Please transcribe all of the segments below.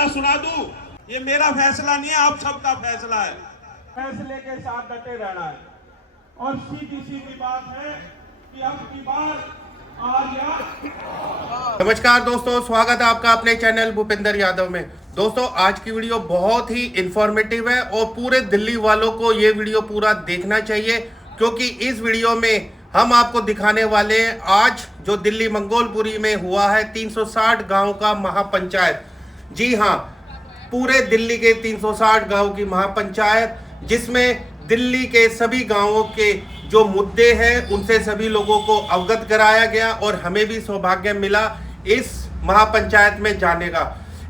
फैसला सुना दूं? ये मेरा फैसला नहीं है, आप सबका फैसला है। फैसले के साथ डटे रहना है और सीधी सीधी बात है कि अब की बार नमस्कार दोस्तों, स्वागत है आपका अपने चैनल भूपेंद्र यादव में। दोस्तों, आज की वीडियो बहुत ही इंफॉर्मेटिव है और पूरे दिल्ली वालों को ये वीडियो पूरा देखना चाहिए, क्योंकि इस वीडियो में हम आपको दिखाने वाले हैं आज जो दिल्ली मंगोलपुरी में हुआ है 360 गांव का महापंचायत। जी हाँ, पूरे दिल्ली के 360 गांव की महापंचायत, जिसमें दिल्ली के सभी गांवों के जो मुद्दे हैं उनसे सभी लोगों को अवगत कराया गया और हमें भी सौभाग्य मिला इस महापंचायत में जाने का।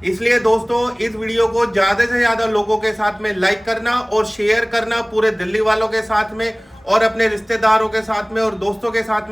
इसलिए दोस्तों, इस वीडियो को ज़्यादा से ज़्यादा लोगों के साथ में लाइक करना और शेयर करना, पूरे दिल्ली वालों के साथ में और अपने रिश्तेदारों के साथ में और दोस्तों के साथ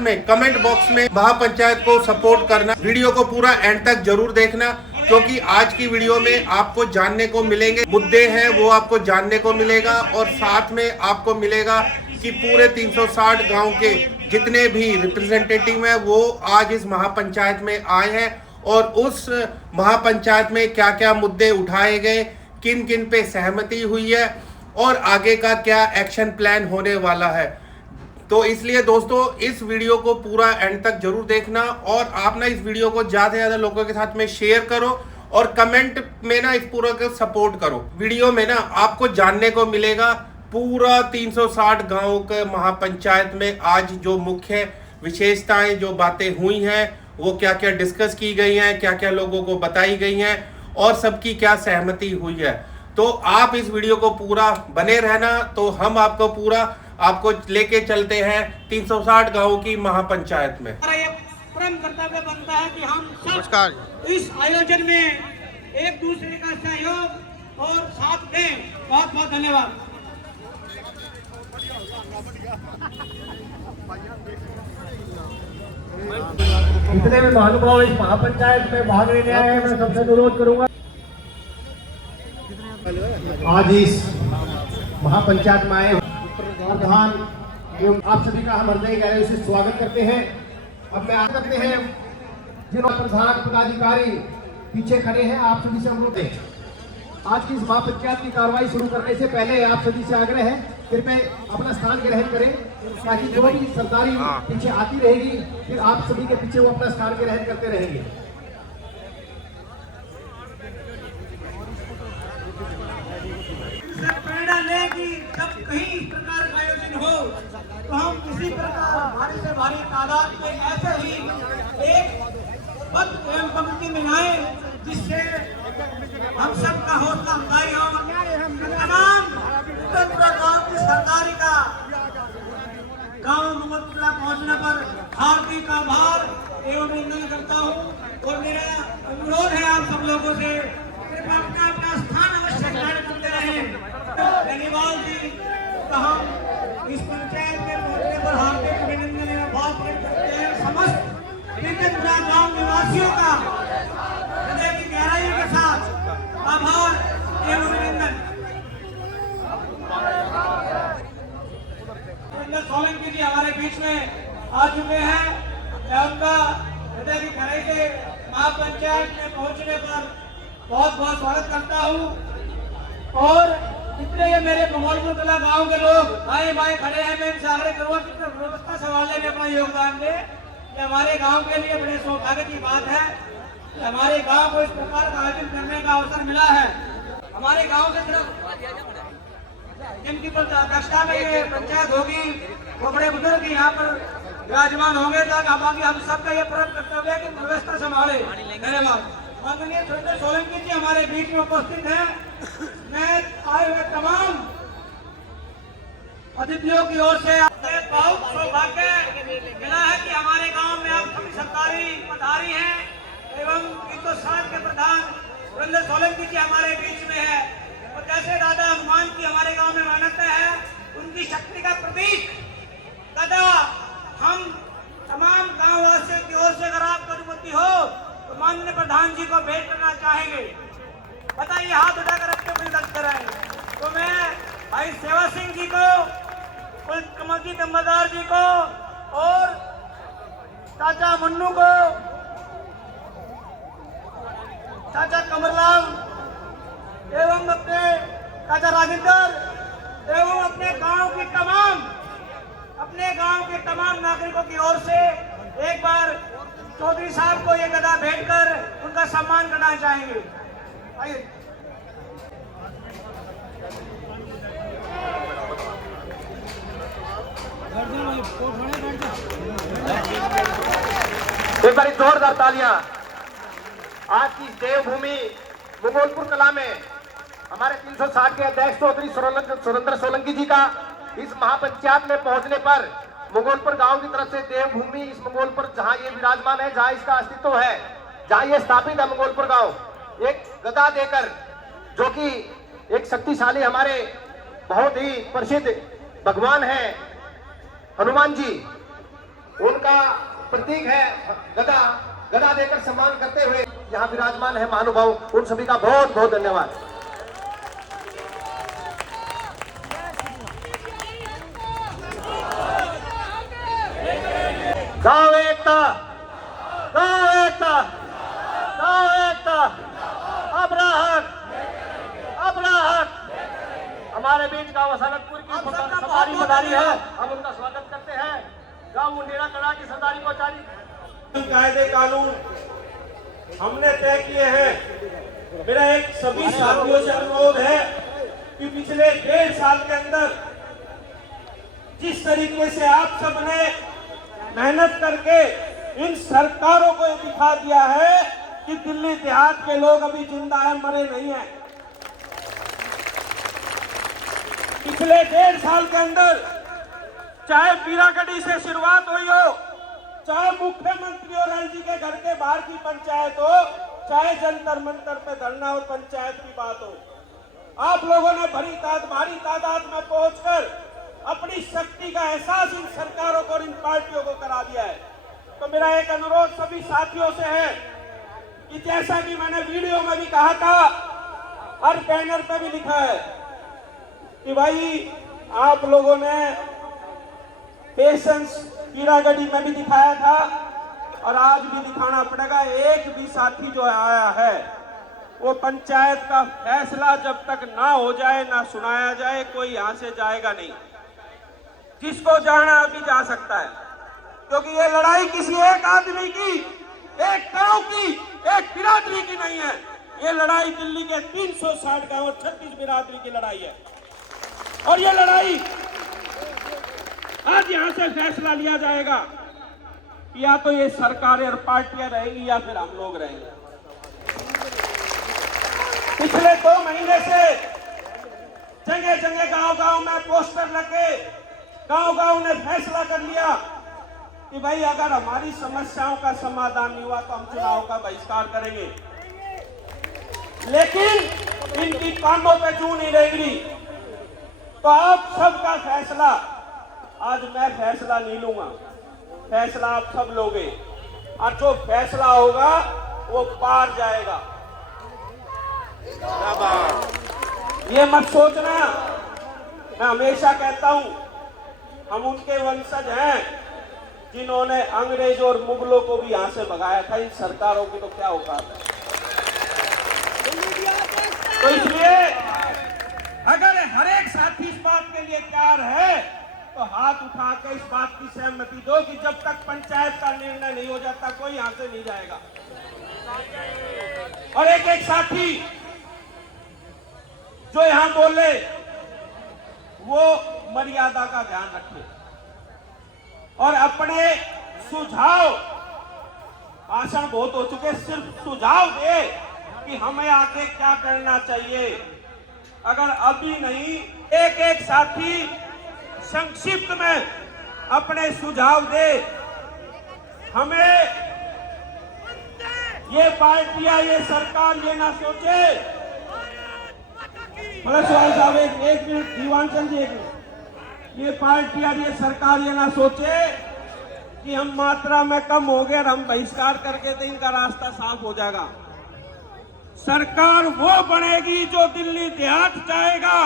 में कमेंट बॉक्स में महापंचायत को सपोर्ट करना। वीडियो को पूरा एंड तक जरूर देखना, क्योंकि आज की वीडियो में आपको जानने को मिलेंगे मुद्दे हैं वो आपको जानने को मिलेगा और साथ में आपको मिलेगा कि पूरे 360 गांव के जितने भी रिप्रेजेंटेटिव हैं वो आज इस महापंचायत में आए हैं और उस महापंचायत में क्या क्या मुद्दे उठाए गए, किन किन पे सहमति हुई है और आगे का क्या एक्शन प्लान होने वाला है। तो इसलिए दोस्तों, इस वीडियो को पूरा एंड तक जरूर देखना और आप ना इस वीडियो को ज़्यादा से ज़्यादा लोगों के साथ में शेयर करो और कमेंट में ना इस पूरा को सपोर्ट करो। वीडियो में ना आपको जानने को मिलेगा पूरा 360 गांवों के महापंचायत में आज जो मुख्य विशेषताएं, जो बातें हुई हैं, वो क्या क्या डिस्कस की गई हैं, क्या क्या लोगों को बताई गई हैं और सबकी क्या सहमति हुई है। तो आप इस वीडियो को पूरा बने रहना, तो हम आपको लेके चलते हैं 360 गांवों की महापंचायत में। परम कर्तव्य बनता है कि हम सब इस आयोजन में एक दूसरे का सहयोग और साथ दें। बहुत बहुत धन्यवाद। इतने में महानुभाव इस महापंचायत में भाग लेने आए हैं, मैं सबसे अनुरोध करूंगा आज इस महापंचायत में आए प्रधान एवं आप सभी का हम हृदय गहराई से स्वागत करते हैं। अब मैं आशा करते हैं जिन्होंने प्रधान पदाधिकारी पीछे खड़े हैं, आप सभी से अनुरोध है आज की इस महापंचायत की कार्रवाई शुरू करने से पहले आप सभी से आग्रह है, कृपया अपना स्थान ग्रहण करें, ताकि जो भी सरदारी पीछे आती रहेगी फिर आप सभी के पीछे वो अपना स्थान ग्रहण करते रहेंगे। प्रेरणा लें कि जब कहीं इस प्रकार का आयोजन हो तो हम किसी प्रकार भारी से भारी तादाद में ऐसे ही एक पद एवं पंक्ति में आए, जिससे हम सबका हौसला अफजाई हो। तमाम गांव की सरदारी का गांव मंगोलपुरा पहुंचने पर हार्दिक आभार एवं अभिनंदन करता हूं और मेरा अनुरोध है आप सब लोगों से कृपया अपना अपना स्थान अवश्य ग्रहण करते रहें। धन्यवाद जी का हम इस पंचायत में पहुंचने पर हार्दिक अभिनंदन एवं बात करते हैं। समस्त विकिंद्रा गांव निवासियों का हृदय की गहराई के साथ आभार एवं अभिनंदन। सोलंकी जी हमारे बीच में आ चुके हैं। मैं उनका हृदय की गहराई से महापंचायत में पहुंचने पर बहुत बहुत स्वागत करता हूं और जितने ये मेरे मंगोलपुर कला गांव के लोग भाई भाई खड़े हैं, मैं इनसे आग्रह करूंगा कि व्यवस्था संभालने में अपना योगदान दे। ये हमारे गांव के लिए बड़े सौभाग्य की बात है कि हमारे गांव को इस प्रकार का आयोजन करने का अवसर मिला है। हमारे गांव से सिर्फ जिनकी अध्यक्षता में ये पंचायत होगी वो बड़े बुजुर्ग यहाँ पर विराजमान होंगे, ताकि बाकी हम सबका ये परम कर्तव्य है कि व्यवस्था संभाले। धन्यवाद। माननीय सोलंकी जी हमारे बीच में उपस्थित हैं। मैं आए हुए तमाम अतिथियों की ओर से बहुत सौभाग्य मिला है कि हमारे गांव में आप सभी सरकारी पधारी हैं एवं 360 के प्रधान सुरेंद्र सोलंकी जी हमारे बीच में है। और जैसे दादा हनुमान की हमारे गांव में मान्यता है, उनकी शक्ति का प्रतीक दादा हम तमाम गाँव वासियों की ओर से अगर आपको अनुमति हो तो माननीय प्रधान जी को भेंट करना चाहेंगे। बताइए, हाथ उठाकर अपने अपनी दर्ज कराएं। तो मैं भाई सेवा सिंह जी को, कमल जी दम्बदार जी को और चाचा मन्नू को चाचा कमरलाल एवं अपने चाचा राजेंद्र एवं अपने गांव के तमाम नागरिकों की ओर से एक बार चौधरी साहब को ये गदा भेंट कर उनका सम्मान करना चाहेंगे। आइए। एक बार जोरदार तालियां। आज की देवभूमि मुगलपुर कला में हमारे 360 के अध्यक्ष चौधरी सुरेंद्र सोलंकी जी का इस महापंचायत में पहुंचने पर मुगलपुर गांव की तरफ से देवभूमि इस मुगलपुर जहां ये विराजमान है, जहां इसका अस्तित्व है, जहां ये स्थापित है मुगलपुर गांव, एक गदा देकर, जो कि एक शक्तिशाली हमारे बहुत ही प्रसिद्ध भगवान है हनुमान जी, उनका प्रतीक है गदा। गदा देकर सम्मान करते हुए यहाँ विराजमान है महानुभाव, उन सभी का बहुत बहुत धन्यवाद। गांव एकता, गांव एकता, गांव एकता, अपना हक, अपना हक। हमारे बीच गांव असनतपुर की सरदारी मदारी है, हम उनका स्वागत करते हैं। गांव मुंडेरा कड़ा की सरदारी को कायदे कानून हमने तय किए हैं। मेरा एक सभी साथियों से अनुरोध है कि पिछले 1.5 साल के अंदर जिस तरीके से आप सबने मेहनत करके इन सरकारों को दिखा दिया है कि दिल्ली देहात के लोग अभी जिंदा है, मरे नहीं है। पिछले 1.5 साल के अंदर चाहे पीरागढ़ी से शुरुआत हुई हो, चाहे मुख्यमंत्री और जी के घर के बाहर की पंचायत हो, चाहे जंतर मंतर पे धरना और पंचायत की बात हो, आप लोगों ने भारी तादाद में पहुंचकर अपनी शक्ति का एहसास इन सरकारों को और इन पार्टियों को करा दिया है। तो मेरा एक अनुरोध सभी साथियों से है कि जैसा कि मैंने वीडियो में भी कहा था, हर बैनर पे भी लिखा है कि भाई आप लोगों ने पेशेंस पीरागढ़ी में भी दिखाया था और आज भी दिखाना पड़ेगा। एक भी साथी जो आया है वो पंचायत का फैसला जब तक ना हो जाए, ना सुनाया जाए, कोई यहां से जाएगा नहीं। जिसको जाना अभी जा सकता है, क्योंकि ये लड़ाई किसी एक आदमी की, एक गांव की, एक बिरादरी की नहीं है। ये लड़ाई दिल्ली के 360 गांव और 36 बिरादरी की लड़ाई है। और ये लड़ाई आज यहां से फैसला लिया जाएगा कि या तो ये सरकारें और पार्टियां रहेंगी या फिर हम लोग रहेंगे। पिछले 2 महीने से जगह जगह गांव-गांव में पोस्टर लगे, गांव-गांव ने फैसला कर लिया कि भाई अगर हमारी समस्याओं का समाधान नहीं हुआ तो हम चुनाव का बहिष्कार करेंगे। लेकिन इनकी कानों पे जू नहीं रहेगी। तो आप सबका फैसला, आज मैं फैसला नहीं लूंगा, फैसला आप सब लोगे, और जो फैसला होगा वो पार जाएगा। ये मत सोचना, मैं हमेशा कहता हूं हम उनके वंशज हैं जिन्होंने अंग्रेज और मुगलों को भी यहां से भगाया था। इन सरकारों की तो क्या औकात है। तो इसलिए अगर हर एक साथी इस बात के लिए तैयार है तो हाथ उठा के इस बात की सहमति दो कि जब तक पंचायत का निर्णय नहीं हो जाता कोई यहां से नहीं जाएगा। और एक एक साथी जो यहां बोले वो मर्यादा का ध्यान रखे और अपने सुझाव, भाषण बहुत हो चुके, सिर्फ सुझाव दे कि हमें आगे क्या करना चाहिए। अगर अभी नहीं, एक एक साथी संक्षिप्त में अपने सुझाव दे। हमें ये पार्टियां, ये सरकार ये ना सोचे, साहब एक मिनट, दीवान चंद जी एक मिनट, ये पार्टियां ये सरकार ये ना सोचे कि हम मात्रा में कम हो गए और हम बहिष्कार करके तो इनका रास्ता साफ हो जाएगा। सरकार वो बनेगी जो दिल्ली देहात चाहेगा।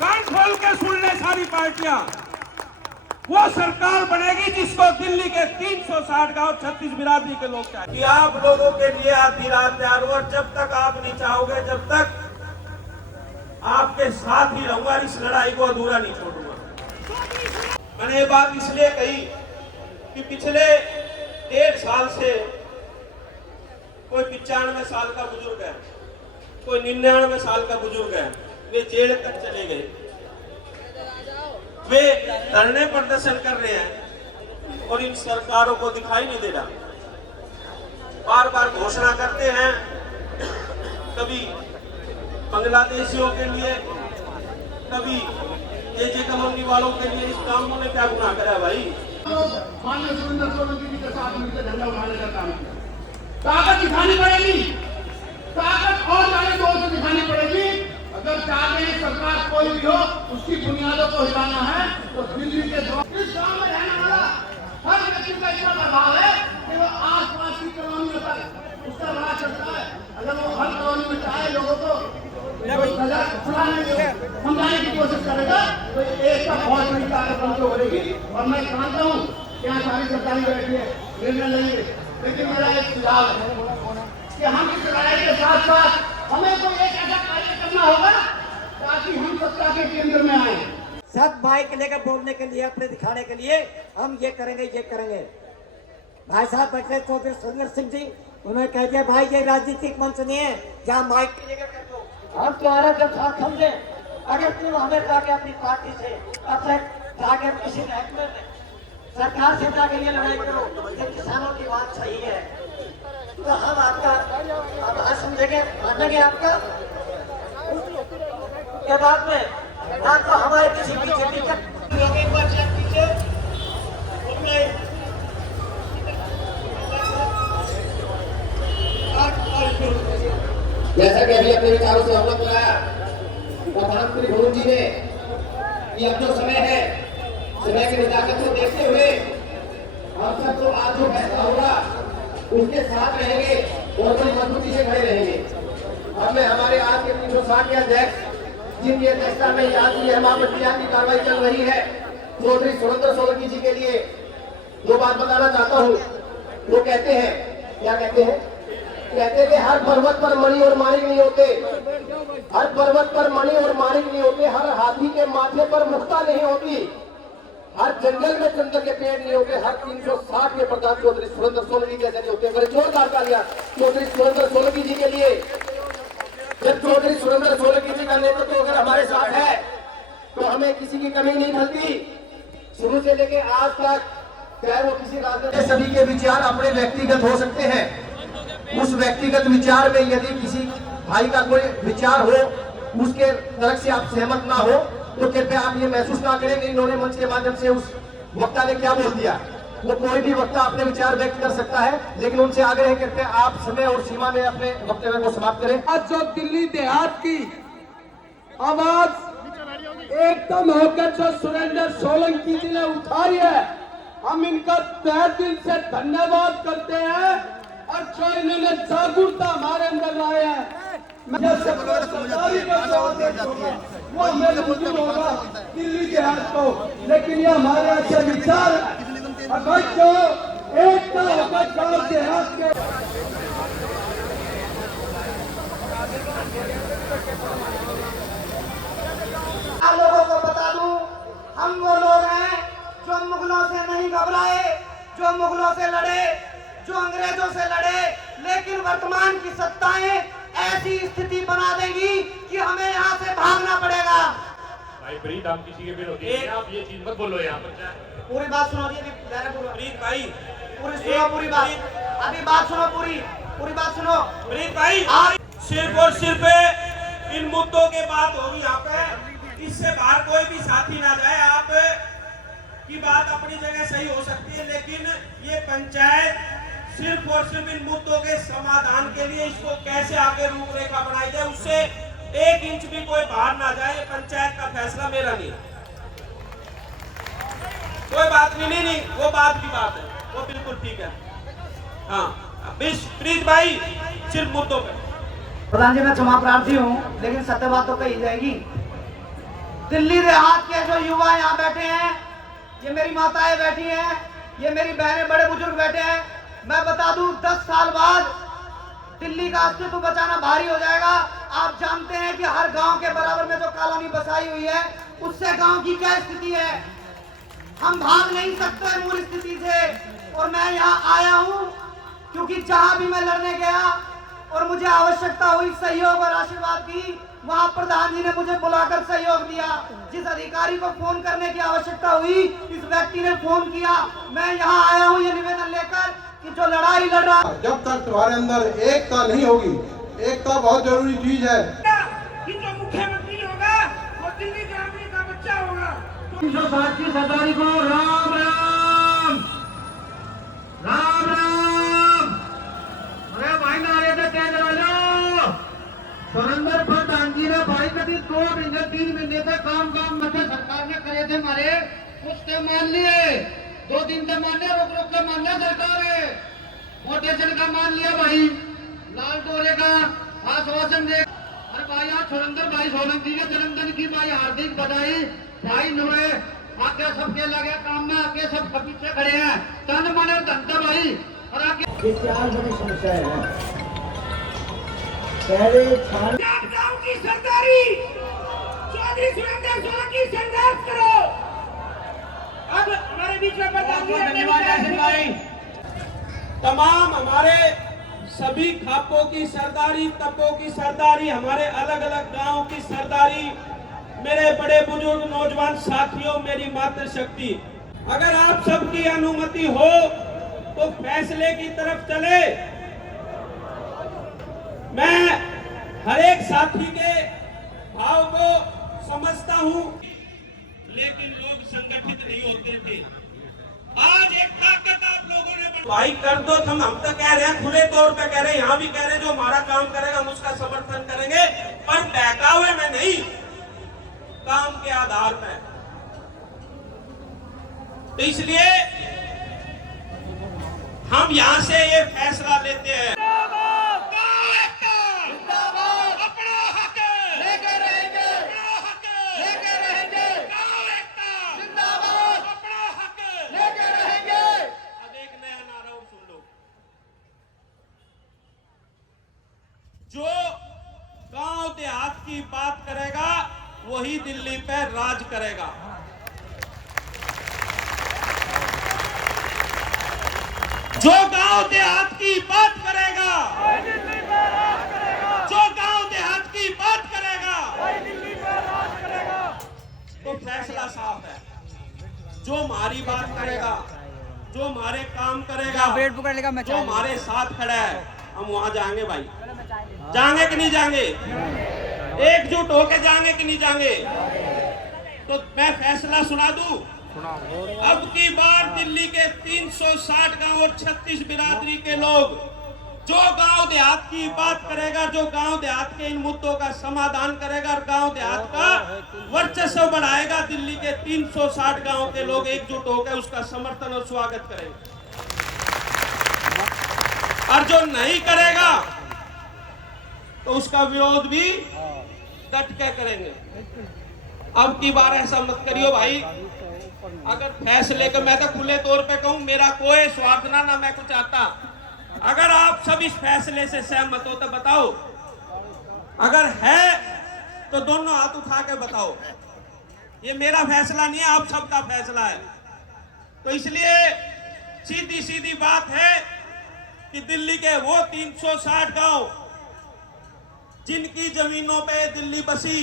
कान खोल के सुन ले सारी पार्टियां, वो सरकार बनेगी जिसको दिल्ली के 360 गांव 36 बिरादरी के लोग चाहेंगे। कि आप लोगों के लिए आधी रात तैयार हो, और जब तक आप नहीं चाहोगे, जब तक आपके साथ ही रहूंगा, इस लड़ाई को अधूरा नहीं छोड़ूंगा। मैंने ये बात इसलिए कही कि पिछले 1.5 साल से कोई 95 साल का बुजुर्ग है, कोई 99 साल का बुजुर्ग है, वे जेल तक चले गए, वे धरने प्रदर्शन कर रहे हैं और इन सरकारों को दिखाई नहीं दे रहा। बार बार घोषणा करते हैं, कभी बांग्लादेशियों के लिए, कभी जे कमौनी वालों के लिए। इस कामों ने क्या गुनाह करा भाई? माननीय सुरेंद्र सोलंकी जी के साथ मिलकर झंडा उठाने का काम किया। ताकत दिखानी पड़ेगी, ताकत और ज्यादा जोर से दिखानी पड़ेगी। अगर चाहते हैं सरकार कोई भी हो, उसकी बुनियादों को हिलाना है तो दिल्ली के इस गांव में रहने वाला हर व्यक्ति का इतना प्रभाव है कि वो आस-पास की कॉलोनियों तक उसका राज चलता है। अगर वो हर कॉलोनी में चाहे लोगों को समझाने की कोशिश करेगा तो एक का बहुत बड़ी ताकत उनको बढ़ेगी। और मैं जानता हूँ यहाँ सारी सरकारी बैठी है, निर्णय लेंगे, लेकिन मेरा एक सुझाव है कि हम इस लड़ाई के साथ साथ हमें कोई एक ऐसा कार्य करना होगा ताकि हम सत्ता के केंद्र में आए। सब माइक लेकर बोलने के लिए, अपने दिखाने के लिए हम ये करेंगे, ये करेंगे। भाई साहब बैठे चौधरी सुरेंद्र सिंह जी, उन्होंने कह दिया भाई ये राजनीतिक मंच नहीं है जहाँ माइक लेकर कर दो। हम तुम्हारा जब साथ समझे, अगर तुम हमें जाके अपनी पार्टी से, अपने जाके किसी महकमे में सरकार से जाके ये लड़ाई करो कि किसानों की बात सही है, तो हम आपका आवाज समझेंगे, मानेंगे आपका। के बाद में आपको हमारे किसी बीजेपी का जैसा कि अभी अपने विचारों से अवगत कराया प्रधानमंत्री भवन जी ने कि अब जो समय है, समय की नजाकत को देखते हुए हम सब तो आज जो फैसला होगा उसके साथ रहेंगे और बड़ी मजबूती से खड़े रहेंगे। अब मैं हमारे आज के 360 के अध्यक्ष जिनकी अध्यक्षता में आज की महामंत्रियां की कार्रवाई चल रही है, चौधरी सुरेंद्र सोलंकी जी के लिए दो बात बताना चाहता हूँ। वो कहते हैं, क्या कहते हैं? कहते हैं कि हर पर्वत पर मणि और माणिक नहीं होते, हर पर्वत पर मणि और माणिक नहीं होते, हर हाथी के माथे पर मुक्ता नहीं होती, हर जंगल में चंदन के पेड़ नहीं होते, हर 360 के प्रधान चौधरी सुरेंद्र सोलंकी जैसे नहीं होते। बड़े जोरदार तालियां चौधरी सुरेंद्र सोलंकी जी के लिए। जब चौधरी सुरेंद्र सोलंकी जी का नेतृत्व तो अगर हमारे साथ है तो हमें किसी की कमी नहीं खलती। शुरू से लेके आज तक, चाहे वो किसी राजनीतिक, सभी के विचार अपने व्यक्तिगत हो सकते हैं। उस व्यक्तिगत विचार में यदि किसी भाई का कोई विचार हो, उसके तरफ से आप सहमत ना हो, तो कृपया आप ये महसूस ना करें कि इन्होंने मंच के माध्यम से उस वक्ता ने क्या बोल दिया। वो कोई भी वक्ता अपने विचार व्यक्त कर सकता है, लेकिन उनसे आग्रह है कि आप समय और सीमा में अपने वक्तव्य को समाप्त करें। आज जो दिल्ली देहात की आवाज एकदम होकर जो सुरेंद्र सोलंकी जी ने उठाई है, हम इनका तहे दिल से धन्यवाद करते हैं। और जो इन्होंने जागरूकता हमारे अंदर लाए हैं, वो हमें मंजूर होगा दिल्ली के हाथ को, लेकिन ये हमारे अच्छे विचार अगर जो एकता होकर गाँव देहात के लोगों को बता दूं, हम वो लोग हैं जो मुगलों से नहीं घबराए, जो मुगलों से लड़े, जो अंग्रेजों से लड़े, लेकिन वर्तमान की सत्ताएं ऐसी स्थिति बना देंगी कि हमें यहाँ से भागना पड़ेगा। भाई प्रीत, आप किसी के भी होती है, आप ये चीज मत बोलो यहाँ पर। पूरी बात सुनो जी, प्रीत भाई, पूरी सुनो, पूरी बात, अभी बात सुनो, पूरी बात सुनो। प्रीत भाई, सिर्फ और सिर्फ इन मुद्दों के बात होगी यहाँ पे, इससे बाहर कोई भी साथी ना जाए। आप की बात अपनी जगह सही हो सकती है, लेकिन ये पंचायत सिर्फ और सिर्फ इन मुद्दों के समाधान के लिए, इसको कैसे आगे रूपरेखा बनाई जाए, उससे 1 इंच भी कोई बाहर ना जाए। पंचायत का फैसला मेरा नहीं, कोई बात नहीं, वो बात की बात है, वो बिल्कुल ठीक है। हाँ प्रीत भाई, सिर्फ मुद्दों पे। प्रधान जी, मैं क्षमा प्रार्थी हूँ, लेकिन सत्य बात तो कही जाएगी। दिल्ली देहात के जो युवा यहाँ बैठे हैं, ये मेरी माताएं बैठी हैं, ये मेरी बहनें, बड़े बुजुर्ग बैठे हैं। मैं बता दूं 10 साल बाद दिल्ली का अस्तित्व बचाना भारी हो जाएगा। आप जानते हैं कि हर गांव के बराबर में जो कॉलोनी बसाई हुई है उससे गांव की क्या स्थिति है। हम भाग नहीं सकते मूल स्थिति से। और मैं यहाँ आया हूँ क्योंकि जहां भी मैं लड़ने गया और मुझे आवश्यकता हुई सहयोग और आशीर्वाद की, वहां प्रधान जी ने मुझे बुलाकर सहयोग दिया। जिस अधिकारी को फोन करने की आवश्यकता हुई, इस व्यक्ति ने फोन किया। मैं यहाँ आया हूँ ये निवेदन लेकर कि जो लड़ाई लड़ रहा, जब तक तुम्हारे अंदर एकता नहीं होगी, एकता बहुत जरूरी चीज है। कि जो मुख्यमंत्री होगा वो दिल्ली ग्रामीण का बच्चा होगा। 360 की सरदारी को राम राम राम राम। अरे भाई नारे से तेज रहो। सुरेंद्र प्रधान जी ने भाई कभी 2 महीने 3 महीने तक काम मध्य सरकार ने करे थे हमारे, उसके मान लिए 2 दिन से मान्य, रुक के मान्य सरकार है। मोटेशन का मान लिया भाई, लाल डोरे का आश्वासन दे। अरे भाई आज सुरेंद्र भाई सोलंकी के जन्मदिन की भाई हार्दिक बधाई। भाई नुए आगे सबके लगे काम में, आगे सब पीछे खड़े हैं, तन मन और धन से भाई। और आगे ये 4 बड़ी समस्याएं हैं। पहले गांव की सरदारी चौधरी सुरेंद्र सोलंकी संघर्ष करो। अब हमारे बीच में धन्यवाद। तमाम हमारे सभी खापों की सरदारी, तपों की सरदारी, हमारे अलग अलग गांव की सरदारी, मेरे बड़े बुजुर्ग नौजवान साथियों, मेरी मातृशक्ति, अगर आप सबकी अनुमति हो तो फैसले की तरफ चले। मैं हर एक साथी के भाव को समझता हूं, लेकिन लोग संगठित नहीं होते थे। आज एक ताकत आप लोगों ने भाई कर दो। हम तो कह रहे हैं, खुले तौर पे कह रहे हैं, यहाँ भी कह रहे हैं, जो हमारा काम करेगा हम उसका समर्थन करेंगे, पर बहकावे में नहीं, काम के आधार पर। तो इसलिए हम यहाँ से ये फैसला लेते हैं। जो गांव देहात की बात करेगा वही दिल्ली पे राज करेगा। जो गांव देहात की बात करेगा, जो गांव देहात की बात करेगा, तो फैसला साफ है। जो हमारी बात करेगा, जो हमारे काम करेगा, जो हमारे साथ खड़ा है, हम वहां जाएंगे भाई। जाएंगे कि नहीं जाएंगे? एकजुट होके जाएंगे कि नहीं जाएंगे? तो मैं फैसला सुना दूं। अब की बार दिल्ली के 360 गांव और 36 बिरादरी के लोग, जो गांव देहात की बात करेगा, जो गांव देहात के इन मुद्दों का समाधान करेगा और गांव देहात का वर्चस्व बढ़ाएगा, दिल्ली के 360 गांव के लोग एकजुट होकर उसका समर्थन और स्वागत करेंगे। और जो नहीं करेगा तो उसका विरोध भी डट के करेंगे। अब की बार ऐसा मत करियो भाई। अगर फैसले को, मैं तो खुले तौर पे कहूं, मेरा कोई स्वार्थ ना मैं कुछ आता। अगर आप सब इस फैसले से सहमत हो तो बताओ, अगर है तो दोनों हाथ उठा के बताओ। ये मेरा फैसला नहीं है, आप सबका फैसला है। तो इसलिए सीधी सीधी बात है कि दिल्ली के वो 360 गांव जिनकी जमीनों पे दिल्ली बसी,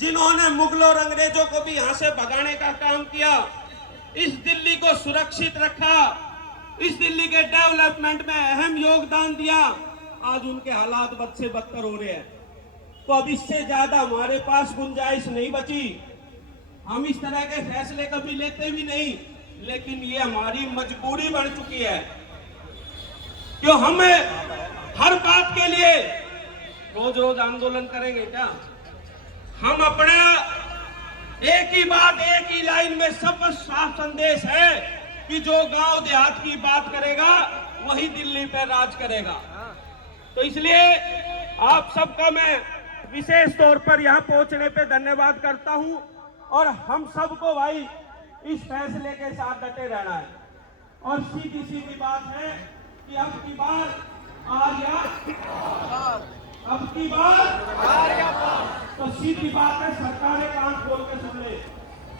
जिन्होंने मुगलों और अंग्रेजों को भी यहां से भगाने का काम किया, इस दिल्ली को सुरक्षित रखा, इस दिल्ली के डेवलपमेंट में अहम योगदान दिया, आज उनके हालात बद से बदतर हो रहे हैं। तो अब इससे ज्यादा हमारे पास गुंजाइश नहीं बची। हम इस तरह के फैसले कभी लेते भी नहीं, लेकिन ये हमारी मजबूरी बन चुकी है। क्यों हम हर बात के लिए रोज रोज आंदोलन करेंगे क्या? हम अपना एक ही बात, एक ही लाइन में सब साफ संदेश है कि जो गांव देहात की बात करेगा वही दिल्ली पे राज करेगा। तो इसलिए आप सबका मैं विशेष तौर पर यहाँ पहुंचने पे धन्यवाद करता हूं। और हम सबको भाई इस फैसले के साथ डटे रहना है। और सीधी सीधी बात है कि अब की बार तो सीधी बात है, सरकारें कान खोल के सुन ले।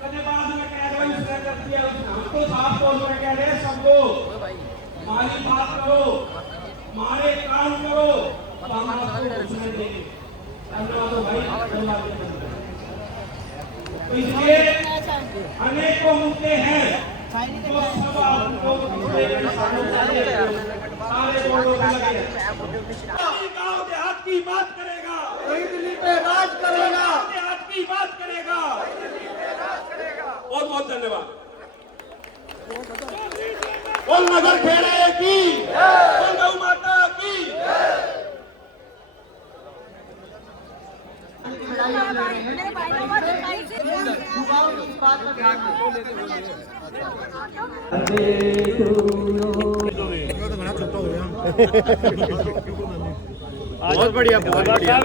कभी बाद में कह रहे हैं उसने कर दिया, हम तो साफ तौर पर कह रहे हैं सबको हमारी बात करो, हमारे काम करो, तो हम आपको घोषणा देंगे। धन्यवाद भाई, धन्यवाद। तो इसलिए अनेकों मुद्दे हैं तो सब आपको सारे बोर्डों में लगे हैं। गाँव देहात की बात करेगा, दिल्ली पे राज करेगा, देहात की बात करेगा। बहुत बहुत धन्यवाद। बोल नगर खेड़े की, बोल गौ माता की। बहुत बढ़िया, बहुत बढ़िया।